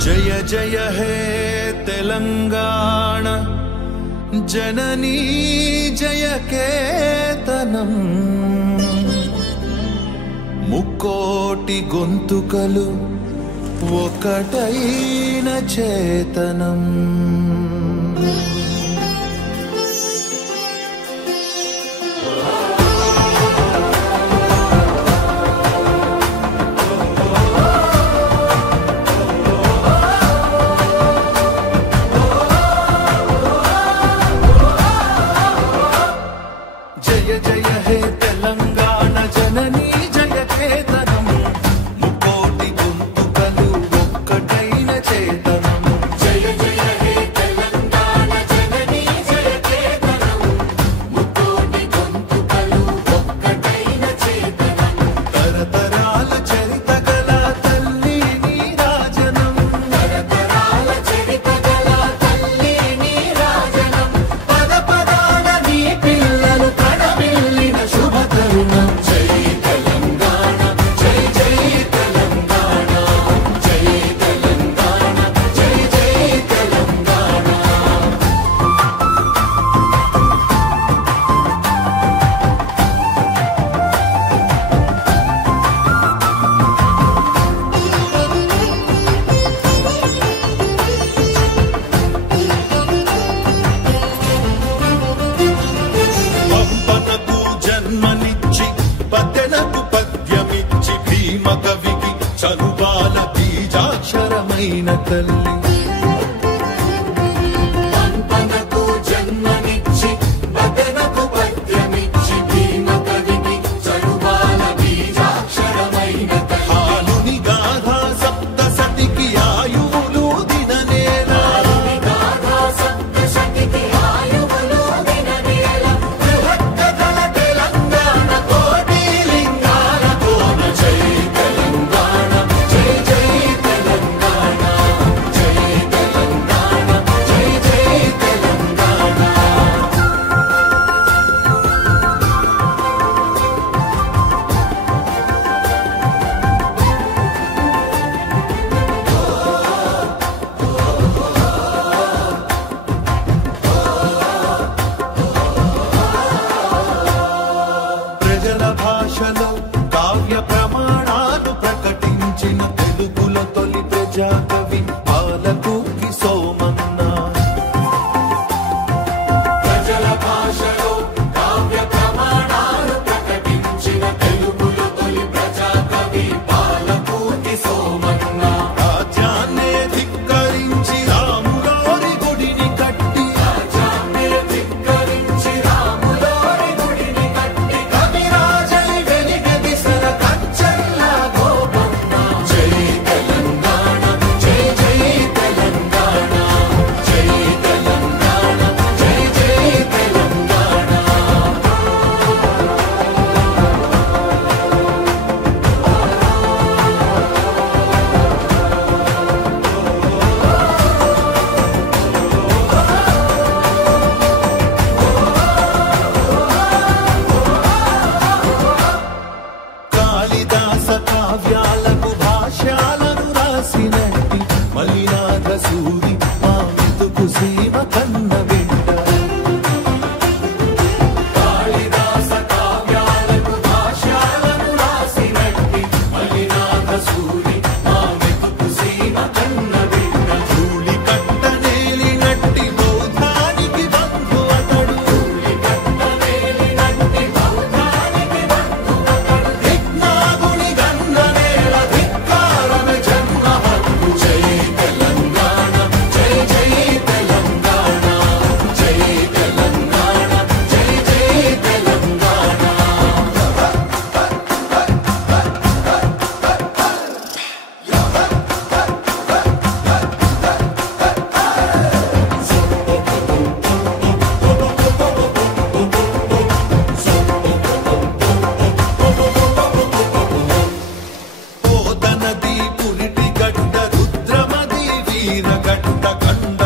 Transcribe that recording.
जय जय हे तेलंगाना जननी जय केतनम मुक्कोटि गोंतुकलु ఒకటైన చేతనం జయ జయ హే తెలంగాణ జననీ జయ కేతనం ముక్కోటి గొంతుకలు ఒక్కటైన చేతనం జయ జయ హే తెలంగాణ జననీ జయ కేతనం ముక్కోటి గొంతుకలు ఒక్కటైన చేతనం తరతరాల చరిత గల తల్లి నీరాజనం తరతరాల చరిత గల తల్లి నీరాజనం పద పదాన నీ పిల్లలు కడమిల్లిన శుభ తరుణం జై తెలంగాణ జై జై తెలంగాణ జై తెలంగాణ జై జై తెలంగాణ పంపనకు జన్మనిచ్చి పద్దెనకు పద్యమిచ్చి భీమ కవికి చనుబాల బీజాక్షరమైన తల్లి పంపనకు జన్మనిచ్చి పద్దెనకు పద్యమిచ్చి భీమ కవికి చనుబాల బీజాక్షరమైన తల్లి హాలుని గాథా సప్త సతికి ఆయువులు దిననేల హాలుని గాథా సప్త సతికి ఆయువులు దిననేల బృహత్కథల తెలంగాణ కోటి లింగాల కోన జై తెలంగాణ జై జై తెలంగాణ జై తెలంగాణ జై జై తెలంగాణ ప్రజల భాషలో కావ్య ప్రమాణాలు ప్రకటించిన తెలుగులో తొలి ప్రజాకవి పాలకూకి సోమన్న ప్రజల భాషలో కావ్య ప్రమాణాలు ప్రకటించిన తెలుగులో తొలి ప్రజాకవి పాలకూకి సోమన్న రాజ్యాన్నే ధిక్కరించి రాములోరి గుడిని కట్టి రాజ్యాన్నే ధిక్కరించి రాములోరి గుడిని కట్టి కవిరాజై వెలిగదిసిన కచ్చల్ల గోపన్న జై తెలంగాణ జై జై తెలంగాణ జై తెలంగాణ జై జై తెలంగాణ కాళిదాస కావ్యాలకు భాష్యాలను రాసినట్టి మలినాథ సూరి మా మెతుకు సీమ కన్న బిడ్డ కాళిదాస కావ్యాలకు భాష్యాలను రాసినట్టి మలినాథ సూరి మా మెతుకు సీమ కన్న బిడ్డ ధూళి కట్టనేలినట్టి బౌద్ధానికి బంధు అతడు ధూళి కట్టనేలినట్టి బౌద్ధానికి బంధు అతడు దిక్నాగుని గన్న నేల ధిక్కారమ జన్మ హక్కు జై తెలంగాణ జై జై తెలంగాణ జై తెలంగాణ జై జై తెలంగాణ పోతనది పురిటి గడ్డ రుద్రమది వీరగడ్డ కండ